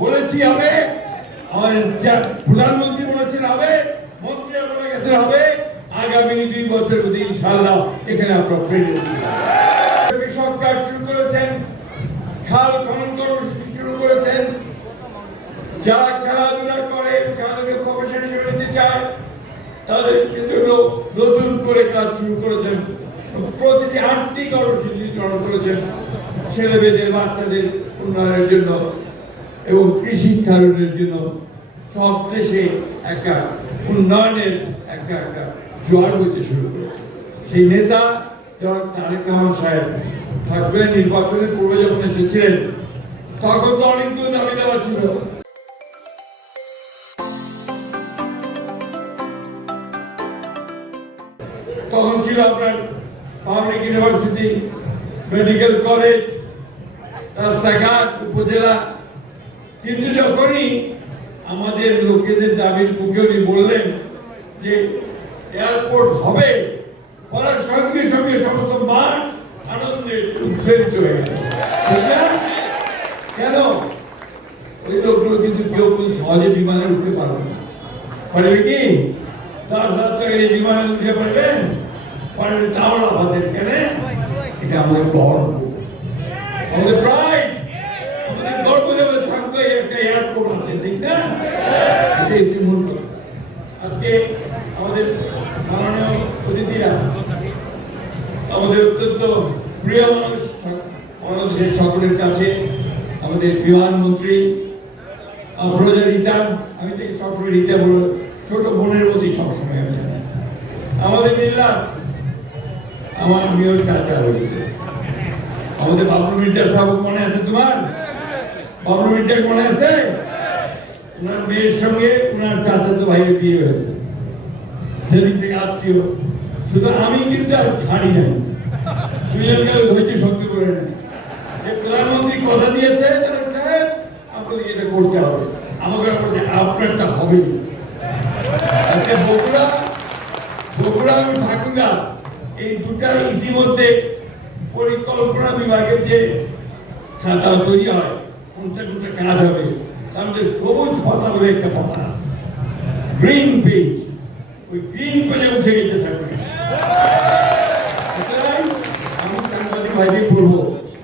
বলেছি হবে, আমাদের প্রধানমন্ত্রী বলেছেন হবে, মন্ত্রীরা বলে গেছে হবে, আগামী 2 বছরের মধ্যে ইনশাআল্লাহ এখানে আপনারা ফিরে কৃষক কার্ড শুরু করেছেন, খাল খনন কর্মসূচি শুরু করেছেন, যারা খেলাধুলা করে তাদেরকে প্রফেশন হিসেবে নিতে চায় তাদের জন্য নতুন করে কাজ শুরু করেছেন, প্রতিটি 8টি কর্মসূচি গ্রহণ করেছেন ছেলে মেয়েদের বাচ্চাদের উন্নয়নের জন্য এবং কৃষি কারণের জন্য। সব দেশে একটা উন্নয়নের একটা জোয়ার বইতে শুরু করেছে। সেই নেতা জনাব তারেক রহমান সাহেব থাকবেন। নির্বাচনের পূর্বে যখন এসেছিলেন তখন তো অনেকগুলো দাবি দেওয়া ছিল, তখন ছিল আপনার পাবলিক ইউনিভার্সিটি, মেডিকেল কলেজ, রাস্তাঘাট, উপজেলা। কিন্তু যখনই আমাদের লোকেদের দাবির মুখে উনি বললেন যে এয়ারপোর্ট হবে, বলার সঙ্গে সঙ্গে সমস্ত মাঠ আনন্দে উদ্বেলিত হয়ে গেল। কেন? ওই লোকগুলো কিন্তু কেউ সহজে বিমানে উঠতে পারবে না। পারবে কি? তার বিমানে উঠে পারবেন? পারবে চাওলা ভাতের। কেন? এটা আমাদের গর্ব, আমাদের প্রাইড, আমাদের গর্ব দেবে থাকবে একটা এয়ারপোর্ট আছে, ঠিক না? এটাই একটি মূল কথা। আজকে আমাদের মাননীয় অতিথিরা, আমাদের অত্যন্ত প্রিয় মানুষ, বাংলাদেশের সকলের কাছে আমাদের বিমানমন্ত্রী আফরোজা রিতা, আমি থেকে সকলের রিতা বলে ছোট বোনের মতোই সবসময় আমি জানি। আমাদের মিল্লাত, আমার মেয়ের চাচা হয়েছে। আমাদের বাবলু মির্জা সাহেব মনে আছে তোমার? বাবলু মির্জা মনে আছে? ওনার মেয়ের সঙ্গে ওনার চাচা তো ভাইয়ের বিয়ে হয়েছে, সেদিক থেকে আত্মীয়। শুধু আমি কিন্তু আর ছাড়ি নাই, দুজনকে ধৈর্য শক্তি করে নেই। যে প্রধানমন্ত্রী কথা দিয়েছে আপনাদের এটা করতে হবে, আমাকে বলছে আপনারটা হবে। আজকে বগুড়া এবং ঠাকুরগা এই দুটা ইতিমধ্যে পরিকল্পনা বিভাগের যে খাতা তৈরি হয়, কোনটা কোনটা কাজ হবে, আমাদের সবুজ পাতা বলে একটা পাতা আছে, গ্রিন পেজ, ওই গ্রিন পেজে উঠে গেছে ঠাকুর। আমি সাংবাদিক ভাইকে বলবো,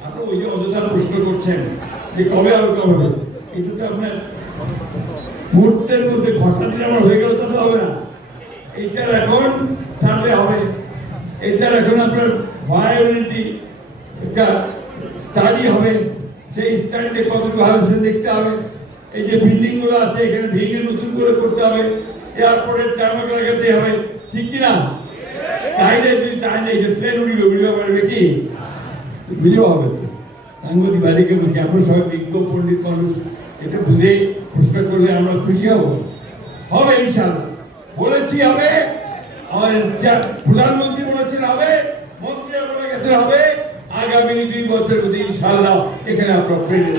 আপনি ওই যে অযথা প্রশ্ন করছেন যে কবে হবে, কিন্তু আপনার মুহূর্তের মধ্যে ঘষা দিলে আমার হয়ে গেল তা তো হবে না। এইটার এখন সার্ভে হবে, এইটার এখন আপনার ভায়োলিটি একটা স্টাডি হবে, সেই স্টাডিতে কতটুকু ভায়োলেশন দেখতে হবে। এই যে বিল্ডিং গুলো আছে এখানে ভেঙে নতুন করে করতে হবে, এয়ারপোর্টের টার্মিনাল লাগাতে হবে, ঠিক কিনা? চাইলে যদি চাই না যে প্লেন উড়িবে পারবে কি? বুঝে হবে তো। সাংবাদিক বাড়িকে বলছি, আমরা সবাই বিজ্ঞ পণ্ডিত মানুষ, এটা বুঝে প্রশ্ন করলে আমরা খুশি হবো। হবে ইনশাআল্লাহ, বলেছি হবে, আমাদের প্রধানমন্ত্রী বলেছেন হবে, মন্ত্রীরা বলে গেছে হবে, আগামী 2 বছরের মধ্যে ইনশাআল্লাহ এখানে আপনারা ফিরে